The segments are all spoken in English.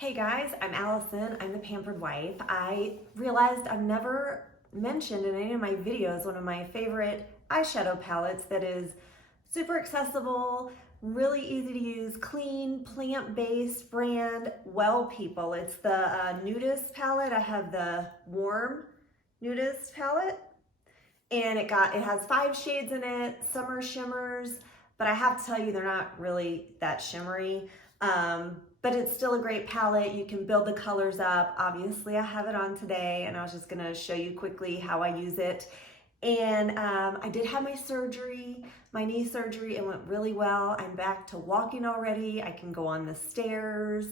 Hey guys, I'm Allison. I'm the Pampered Wife. I realized I've never mentioned in any of my videos one of my favorite eyeshadow palettes that is super accessible, really easy to use, clean, plant-based brand, Well People. It's the Nudist palette. I have the warm Nudist palette, and it has 5 shades in it. Some are shimmers, but I have to tell you they're not really that shimmery. But it's still a great palette. You can build the colors up. Obviously, I have it on today, and I was just gonna show you quickly how I use it. And I did have my surgery, my knee surgery. It went really well. I'm back to walking already. I can go on the stairs.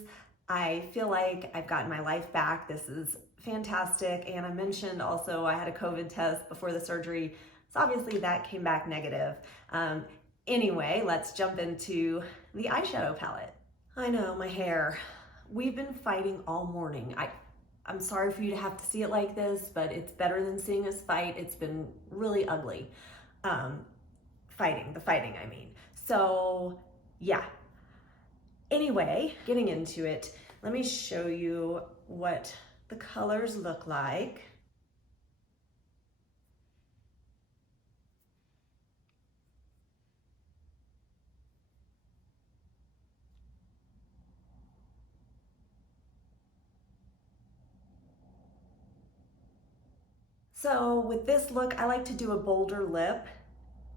I feel like I've gotten my life back. This is fantastic. And I mentioned also I had a COVID test before the surgery. So obviously that came back negative. Anyway, let's jump into the eyeshadow palette. I know, my hair. We've been fighting all morning. I'm sorry for you to have to see it like this, but it's better than seeing us fight. It's been really ugly. The fighting, I mean. So, yeah. Anyway, getting into it, let me show you what the colors look like. So with this look, I like to do a bolder lip,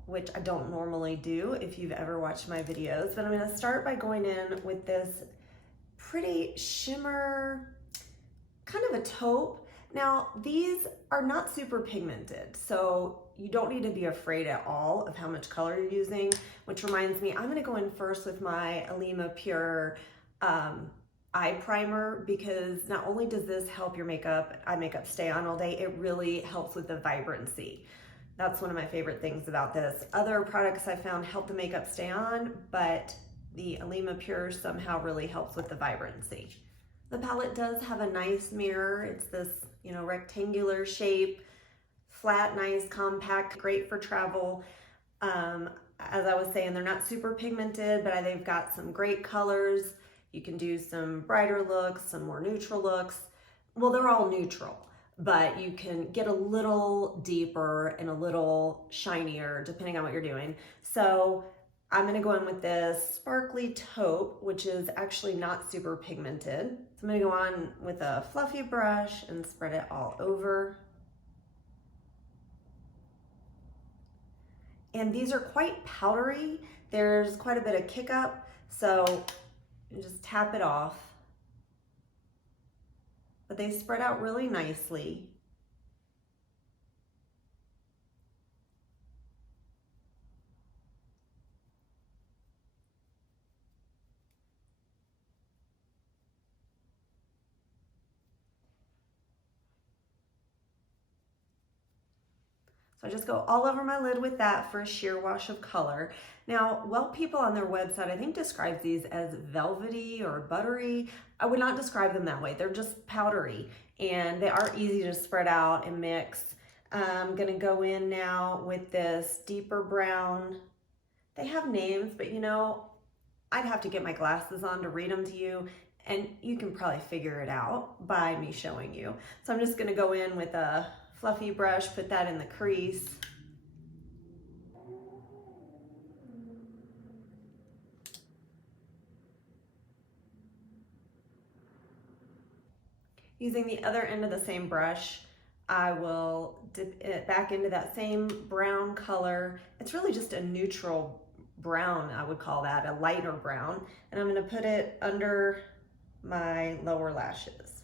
which I don't normally do if you've ever watched my videos, but I'm gonna start by going in with this pretty shimmer, kind of a taupe. Now, these are not super pigmented, so you don't need to be afraid at all of how much color you're using, which reminds me, I'm gonna go in first with my Eyeliner Pure eye primer, because not only does this help your eye makeup stay on all day, it really helps with the vibrancy. That's one of my favorite things about this. Other products I found help the makeup stay on, but the Eyeliner Pure somehow really helps with the vibrancy. The palette does have a nice mirror. It's this, rectangular shape, flat, nice, compact, great for travel. As I was saying, they're not super pigmented, but they've got some great colors. You can do some brighter looks, some more neutral looks. Well, they're all neutral, but you can get a little deeper and a little shinier depending on what you're doing. So I'm gonna go in with this sparkly taupe, which is actually not super pigmented. So I'm gonna go on with a fluffy brush and spread it all over. And these are quite powdery. There's quite a bit of kick up, so you just tap it off. But they spread out really nicely. So I just go all over my lid with that for a sheer wash of color. Now, Well People on their website, I think describes these as velvety or buttery. I would not describe them that way. They're just powdery, and they are easy to spread out and mix. I'm gonna go in now with this deeper brown. They have names, but I'd have to get my glasses on to read them to you, and you can probably figure it out by me showing you. So I'm just gonna go in with a fluffy brush, put that in the crease. Using the other end of the same brush, I will dip it back into that same brown color. It's really just a neutral brown, I would call that, a lighter brown. And I'm gonna put it under my lower lashes.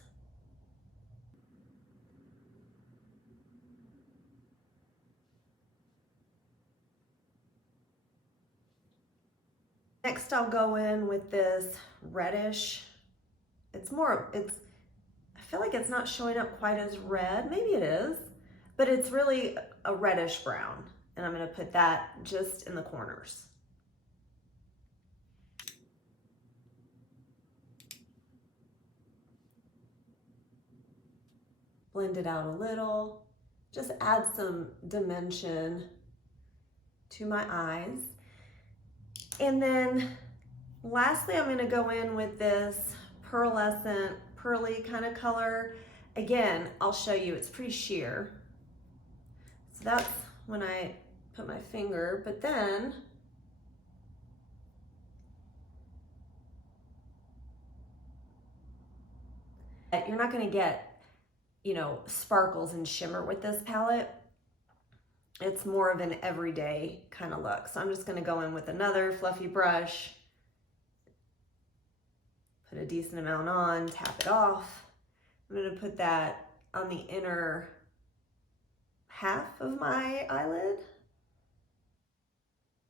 Next, I'll go in with this reddish. I feel like it's not showing up quite as red. Maybe it is, but it's really a reddish brown. And I'm gonna put that just in the corners. Blend it out a little. Just add some dimension to my eyes. And then lastly, I'm gonna go in with this pearlescent, pearly kind of color. Again, I'll show you, it's pretty sheer. So that's when I put my finger, but then you're not gonna get, you know, sparkles and shimmer with this palette. It's more of an everyday kind of look. So I'm just gonna go in with another fluffy brush, put a decent amount on, tap it off. I'm gonna put that on the inner half of my eyelid,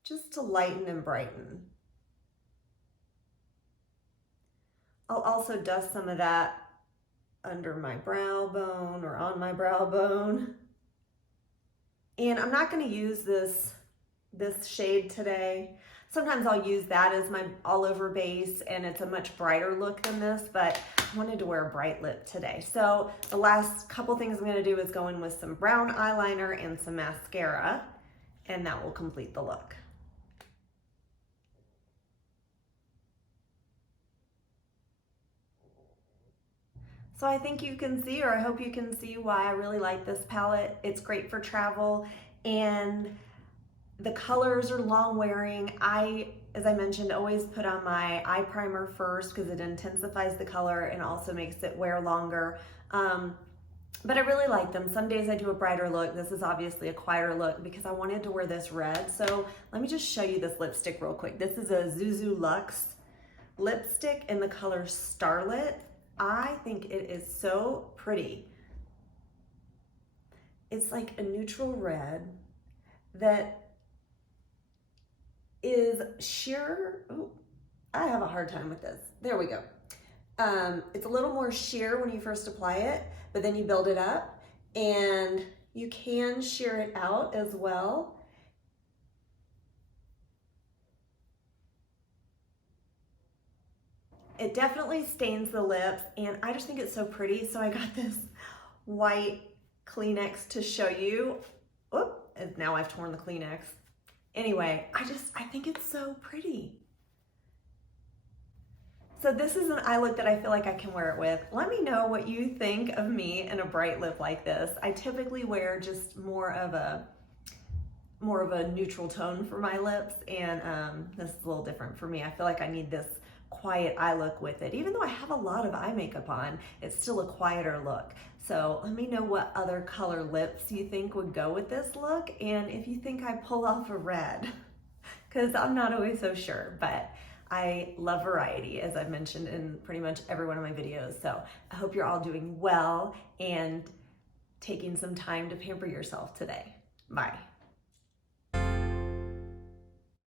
just to lighten and brighten. I'll also dust some of that under my brow bone or on my brow bone. And I'm not gonna use this shade today. Sometimes I'll use that as my all over base and it's a much brighter look than this, but I wanted to wear a bright lip today. So the last couple things I'm gonna do is go in with some brown eyeliner and some mascara, and that will complete the look. So I think you can see, or I hope you can see, why I really like this palette. It's great for travel, and the colors are long wearing. I, as I mentioned, always put on my eye primer first because it intensifies the color and also makes it wear longer. But I really like them. Some days I do a brighter look. This is obviously a quieter look because I wanted to wear this red. So let me just show you this lipstick real quick. This is a Zuzu Luxe lipstick in the color Starlit. I think it is so pretty. It's like a neutral red that is sheer. Oh, I have a hard time with this. There we go. It's a little more sheer when you first apply it, but then you build it up, and you can sheer it out as well. It definitely stains the lips, and I just think it's so pretty. So I got this white Kleenex to show you. Oh, and now I've torn the Kleenex. Anyway, I think it's so pretty. So this is an eye look that I feel like I can wear it with. Let me know what you think of me in a bright lip like this. I typically wear just more of a neutral tone for my lips, and this is a little different for me. I feel like I need this quiet eye look with it. Even though I have a lot of eye makeup on, it's still a quieter look. So let me know what other color lips you think would go with this look, and if you think I pull off a red, because I'm not always so sure, but I love variety, as I've mentioned in pretty much every one of my videos. So I hope you're all doing well and taking some time to pamper yourself today. Bye.